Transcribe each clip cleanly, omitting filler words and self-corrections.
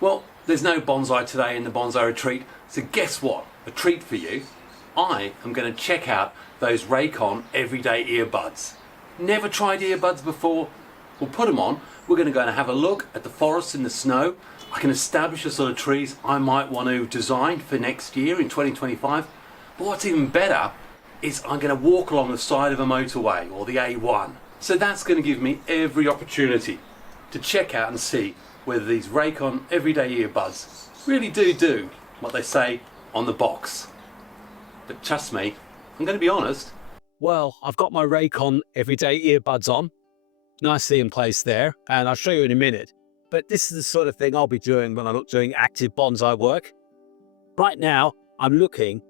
Well, there's no bonsai today in the bonsai retreat, so guess what? A treat for you. I am going to check out those Raycon everyday earbuds. Never tried earbuds before? We'll put them on. We're going to go and have a look at the forest in the snow. I can establish the sort of trees I might want to design for next year in 2025. But what's even better is I'm going to walk along the side of a motorway or the A1. So that's going to give me every opportunity to check out and see whether these Raycon everyday earbuds really do what they say on the box. But trust me, I'm going to be honest. Well, I've got my Raycon everyday earbuds on, nicely in place there, and I'll show you in a minute. But this is the sort of thing I'll be doing when I'm not doing active bonsai work. Right now, I'm looking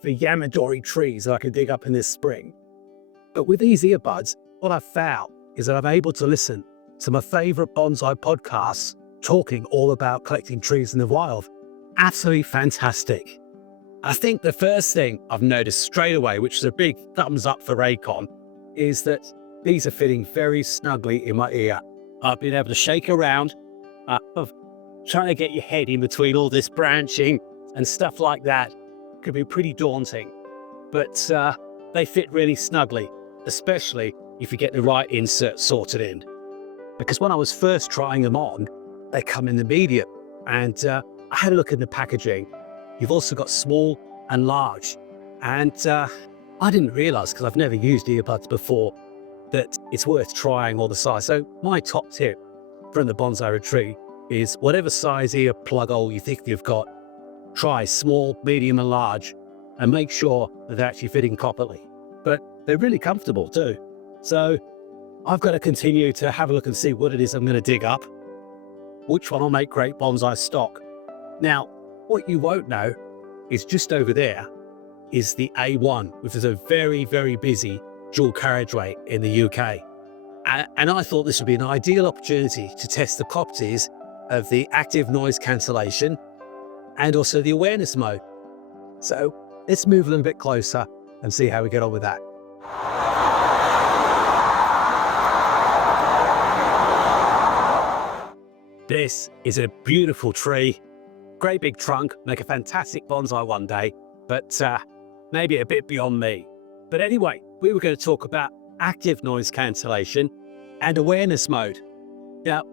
for Yamadori trees that I can dig up in this spring. But with these earbuds, what I've found is that I'm able to listen to my favorite bonsai podcasts talking all about collecting trees in the wild. Absolutely fantastic. I think the first thing I've noticed straight away, which is a big thumbs up for Raycon, is that these are fitting very snugly in my ear. I've been able to shake around, of trying to get your head in between all this branching and stuff like that could be pretty daunting. But they fit really snugly, especially if you get the right insert sorted in. Because when I was first trying them on, they come in the medium, and I had a look in the packaging. You've also got small and large, and I didn't realize, because I've never used earbuds before, that it's worth trying all the size. So my top tip from the bonsai retreat is whatever size ear plug hole you think you've got, try small, medium and large, and make sure that they're actually fitting properly. But they're really comfortable too. So I've got to continue to have a look and see what it is I'm going to dig up, which one will make great bonsai stock. Now, what you won't know is just over there is the A1, which is a very, very busy dual carriageway in the UK. And I thought this would be an ideal opportunity to test the properties of the active noise cancellation and also the awareness mode. So let's move a little bit closer and see how we get on with that. This is a beautiful tree, great big trunk, make a fantastic bonsai one day, but maybe a bit beyond me. But anyway, we were going to talk about active noise cancellation and awareness mode. Now,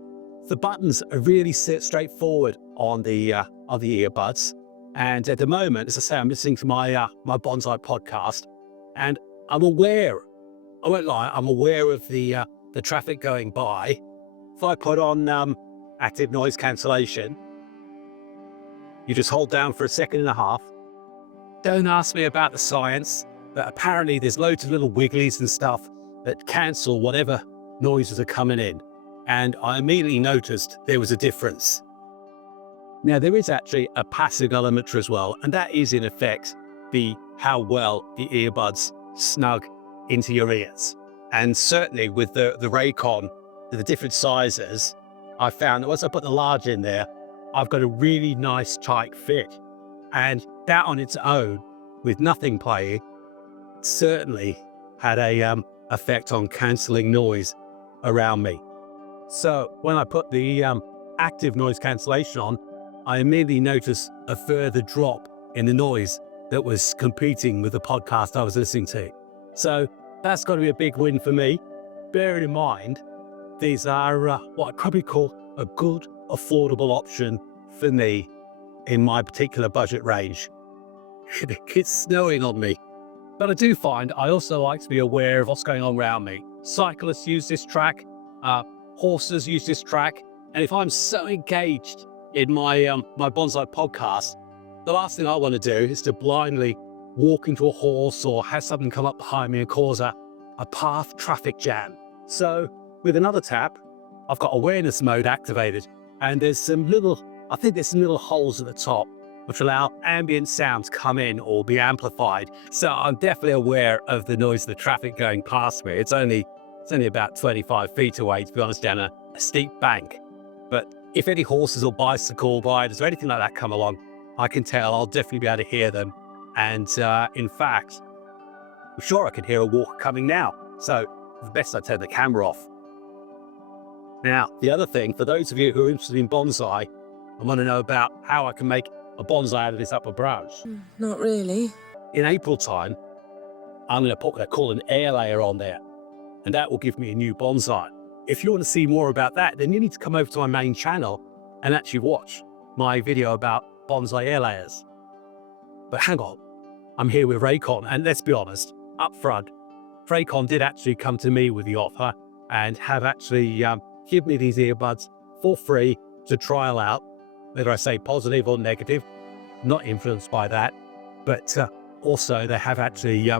the buttons are really straightforward on the earbuds. And at the moment, as I say, I'm listening to my bonsai podcast, and I'm aware, I won't lie, I'm aware of the traffic going by. If I put on active noise cancellation, you just hold down for a second and a half. Don't ask me about the science, but apparently there's loads of little wigglies and stuff that cancel whatever noises are coming in. And I immediately noticed there was a difference. Now, there is actually a passive element as well, and that is in effect how well the earbuds snug into your ears. And certainly with the Raycon, the different sizes, I found that once I put the large in there, I've got a really nice tight fit. And that on its own, with nothing playing, certainly had a effect on cancelling noise around me. So when I put the active noise cancellation on, I immediately noticed a further drop in the noise that was competing with the podcast I was listening to. So that's got to be a big win for me. Bearing in mind, these are what I'd probably call a good, affordable option for me in my particular budget range. It's snowing on me. But I do find I also like to be aware of what's going on around me. Cyclists use this track, horses use this track, and if I'm so engaged in my my bonsai podcast, the last thing I want to do is to blindly walk into a horse or have something come up behind me and cause a path traffic jam. So with another tap, I've got awareness mode activated, and there's some little holes at the top which allow ambient sounds to come in or be amplified. So I'm definitely aware of the noise of the traffic going past me. It's only about 25 feet away, to be honest, down a steep bank. But if any horses or bicycle riders or anything like that come along, I can tell I'll definitely be able to hear them. And in fact, I'm sure I can hear a walker coming now. So it's best I turn the camera off. Now, the other thing, for those of you who are interested in bonsai, and want to know about how I can make a bonsai out of this upper branch. Not really. In April time, I'm going to put what I call an air layer on there, and that will give me a new bonsai. If you want to see more about that, then you need to come over to my main channel and actually watch my video about bonsai air layers. But hang on, I'm here with Raycon, and let's be honest, up front, Raycon did actually come to me with the offer and have actually given me these earbuds for free to trial out, whether I say positive or negative, not influenced by that, but also they have actually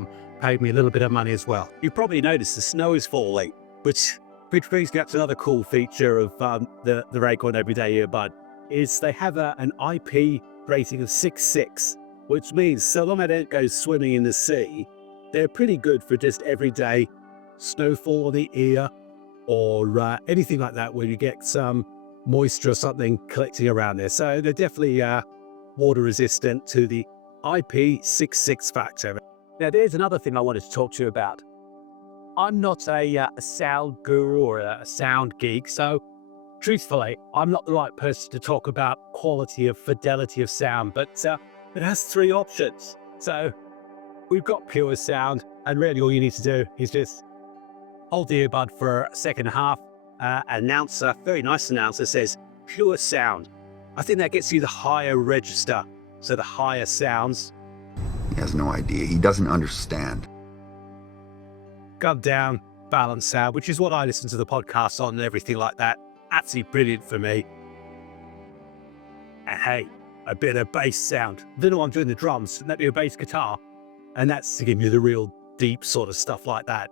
paid me a little bit of money as well. You probably noticed the snow is falling, which brings me up to another cool feature of the Raycon Everyday Earbud, is they have an IP rating of 6.6, which means so long I don't go swimming in the sea, they're pretty good for just everyday snowfall on the ear or anything like that where you get some moisture or something collecting around there. So they're definitely water resistant to the IP66 factor. Now there's another thing I wanted to talk to you about. I'm not a sound guru or a sound geek, so truthfully, I'm not the right person to talk about quality of fidelity of sound, but it has 3 options. So we've got pure sound, and really all you need to do is just hold the earbud for a second and a half. Announcer, very nice announcer, says pure sound. I think that gets you the higher register, so the higher sounds. He has no idea. He doesn't understand. Cut down, balance sound, which is what I listen to the podcast on and everything like that. Absolutely brilliant for me. And hey, a bit of bass sound. Then I'm doing the drums, and that'd be a bass guitar. And that's to give you the real deep sort of stuff like that.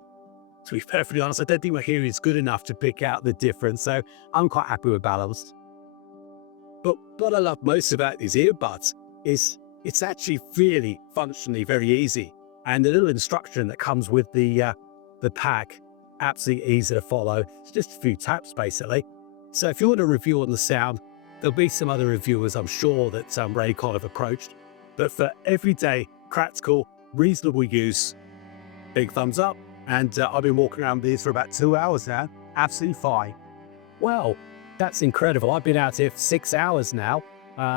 To be perfectly honest, I don't think my hearing is good enough to pick out the difference, so I'm quite happy with balanced. But what I love most about these earbuds is it's actually really functionally very easy. And the little instruction that comes with the pack, absolutely easy to follow. It's just a few taps basically. So if you want a review on the sound, there'll be some other reviewers I'm sure that Raycon have approached. But for everyday, practical, reasonable use, big thumbs up. And I've been walking around these for about 2 hours now. Absolutely fine. Well, that's incredible. I've been out here for 6 hours now.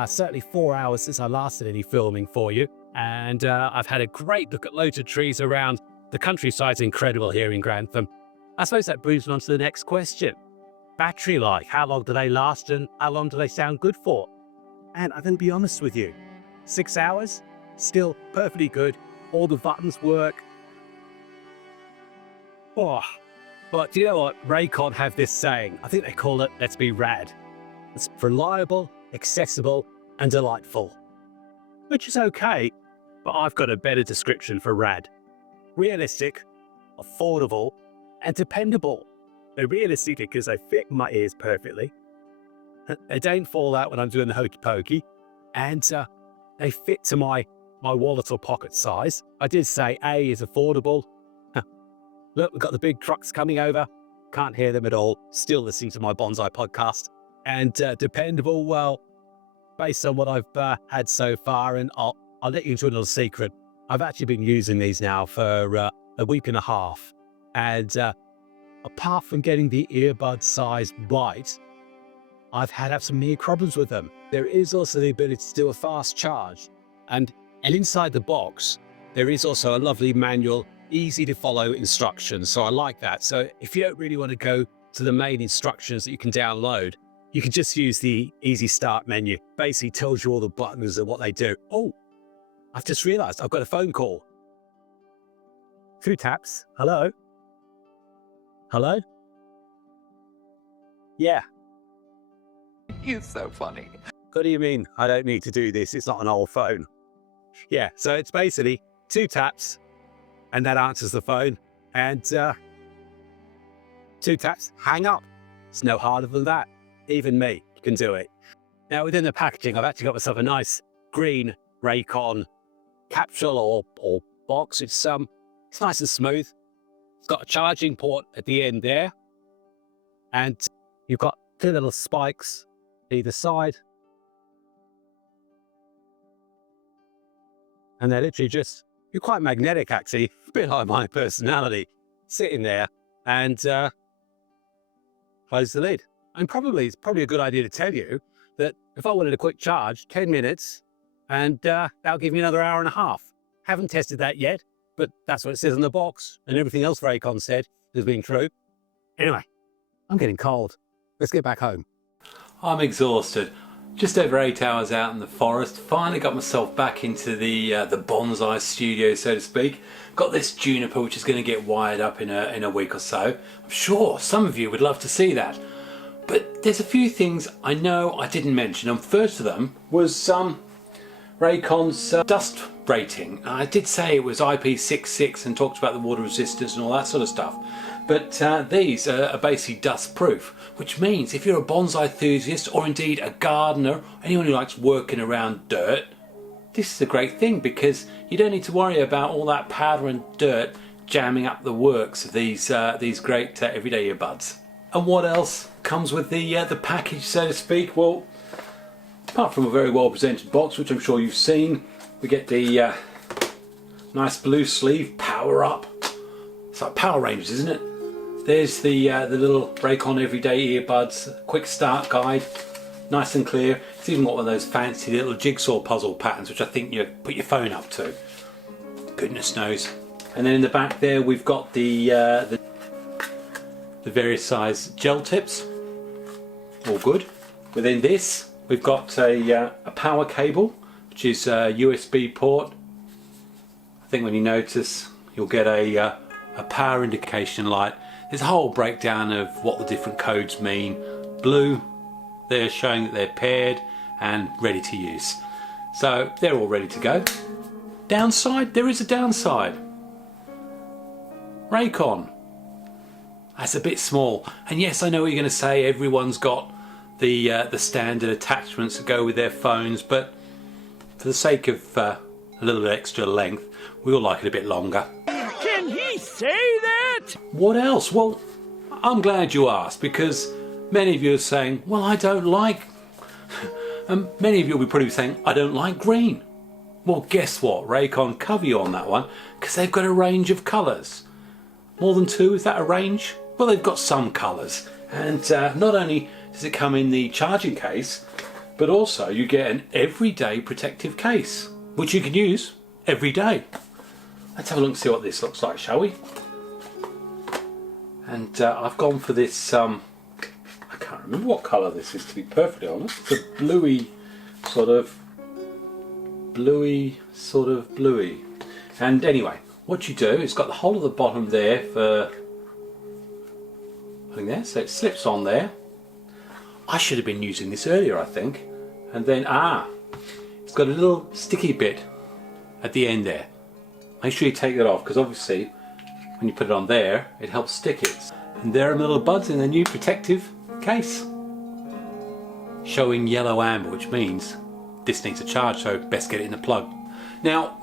Certainly 4 hours since I last did any filming for you. And I've had a great look at loads of trees around. The countryside's incredible here in Grantham. I suppose that brings me on to the next question. Battery life, how long do they last and how long do they sound good for? And I'm going to be honest with you, 6 hours, still perfectly good. All the buttons work. Oh, but do you know what? Raycon have this saying. I think they call it, let's be rad. It's reliable, accessible, and delightful. Which is okay, but I've got a better description for rad. Realistic, affordable, and dependable. They're realistic because they fit my ears perfectly. They don't fall out when I'm doing the hokey pokey. And they fit to my wallet or pocket size. I did say A is affordable. Look, we've got the big trucks coming over. Can't hear them at all. Still listening to my bonsai podcast. And dependable, well, based on what I've had so far, and I'll let you into a little secret. I've actually been using these now for a week and a half. And apart from getting the earbud size right, I've had some near problems with them. There is also the ability to do a fast charge. And inside the box, there is also a lovely manual, easy to follow instructions. So I like that. So if you don't really want to go to the main instructions that you can download, you can just use the easy start menu. Basically tells you all the buttons and what they do. Oh, I've just realized I've got a phone call. 2 taps. Hello? Hello? Yeah. You're so funny. What do you mean I don't need to do this? It's not an old phone. Yeah, so it's basically 2 taps and that answers the phone. And 2 taps, hang up. It's no harder than that. Even me can do it. Now within the packaging, I've actually got myself a nice green Raycon capsule or box. It's nice and smooth. It's got a charging port at the end there. And you've got 2 little spikes either side. And they're literally just, you're quite magnetic actually, a bit like my personality, sitting there and close the lid. And it's probably a good idea to tell you that if I wanted a quick charge, 10 minutes, and that'll give me another hour and a half. Haven't tested that yet, but that's what it says on the box, and everything else Raycon said has been true. Anyway, I'm getting cold. Let's get back home. I'm exhausted. Just over 8 hours out in the forest. Finally got myself back into the bonsai studio, so to speak. Got this juniper which is going to get wired up in a week or so. I'm sure some of you would love to see that. But there's a few things I know I didn't mention, and first of them was Raycon's dust rating. I did say it was IP66 and talked about the water resistance and all that sort of stuff. But these are basically dust proof, which means if you're a bonsai enthusiast or indeed a gardener, anyone who likes working around dirt, this is a great thing because you don't need to worry about all that powder and dirt jamming up the works of these great everyday earbuds. And what else comes with the package, so to speak? Well, apart from a very well presented box, which I'm sure you've seen, we get the nice blue sleeve power up. It's like Power Rangers, isn't it? There's the little Raycon everyday earbuds quick start guide, nice and clear. It's even got one of those fancy little jigsaw puzzle patterns, which I think you put your phone up to. Goodness knows. And then in the back there, we've got the various size gel tips. All good. Within this, we've got a power cable, which is a USB port. I think when you notice, you'll get a power indication light. There's a whole breakdown of what the different codes mean. Blue, they're showing that they're paired and ready to use. So they're all ready to go. Downside, there is a downside. Raycon. That's a bit small. And yes, I know what you're going to say, everyone's got the standard attachments that go with their phones, but for the sake of a little bit extra length, we all like it a bit longer. Can he say that? What else? Well, I'm glad you asked, because many of you are saying, well, I don't like... and many of you will be probably saying, I don't like green. Well, guess what? Raycon cover you on that one, because they've got a range of colours. More than two, is that a range? Well, they've got some colours. And not only does it come in the charging case, but also you get an everyday protective case, which you can use every day. Let's have a look and see what this looks like, shall we? And I've gone for this, I can't remember what colour this is, to be perfectly honest. It's a bluey. And anyway, what you do, it's got the hole at the bottom there for putting there, so it slips on there. I should have been using this earlier, I think. And then, it's got a little sticky bit at the end there. Make sure you take that off, because obviously when you put it on there, it helps stick it. And there are my little buds in the new protective case, showing yellow amber, which means this needs a charge, so best get it in the plug. Now,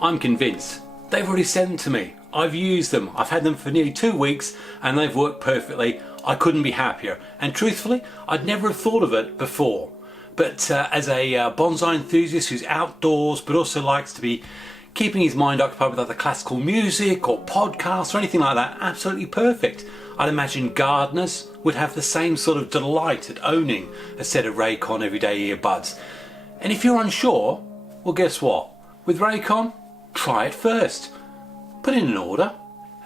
I'm convinced. They've already sent them to me. I've used them. I've had them for nearly 2 weeks and they've worked perfectly. I couldn't be happier. And truthfully, I'd never have thought of it before. But as a bonsai enthusiast who's outdoors but also likes to be keeping his mind occupied with other classical music or podcasts or anything like that, absolutely perfect. I'd imagine gardeners would have the same sort of delight at owning a set of Raycon everyday earbuds. And if you're unsure, well, guess what? With Raycon, try it first. Put in an order,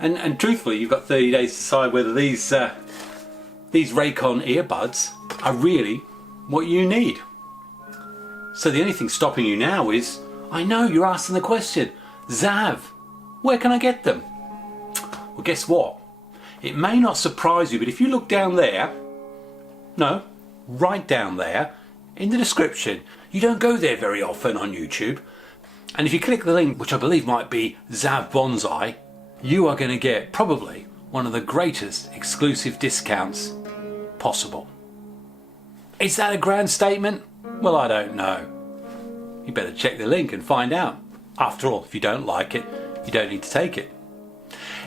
and truthfully, you've got 30 days to decide whether these Raycon earbuds are really what you need. So the only thing stopping you now is, I know you're asking the question, Xav, where can I get them? Well, guess what? It may not surprise you, but if you look down there, no, right down there, in the description, you don't go there very often on YouTube, and if you click the link, which I believe might be Xav Bonsai, you are going to get probably one of the greatest exclusive discounts possible. Is that a grand statement? Well, I don't know. You better check the link and find out. After all, if you don't like it, you don't need to take it.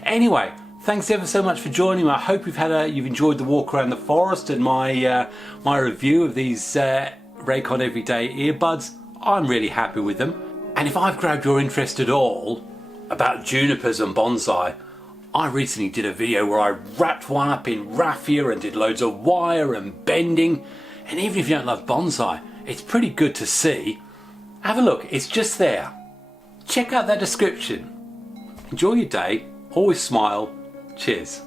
Anyway, thanks ever so much for joining me. I hope you've enjoyed the walk around the forest and my review of these Raycon everyday earbuds. I'm really happy with them. And if I've grabbed your interest at all about junipers and bonsai, I recently did a video where I wrapped one up in raffia and did loads of wire and bending. And even if you don't love bonsai, it's pretty good to see. Have a look, it's just there. Check out that description. Enjoy your day, always smile. Cheers.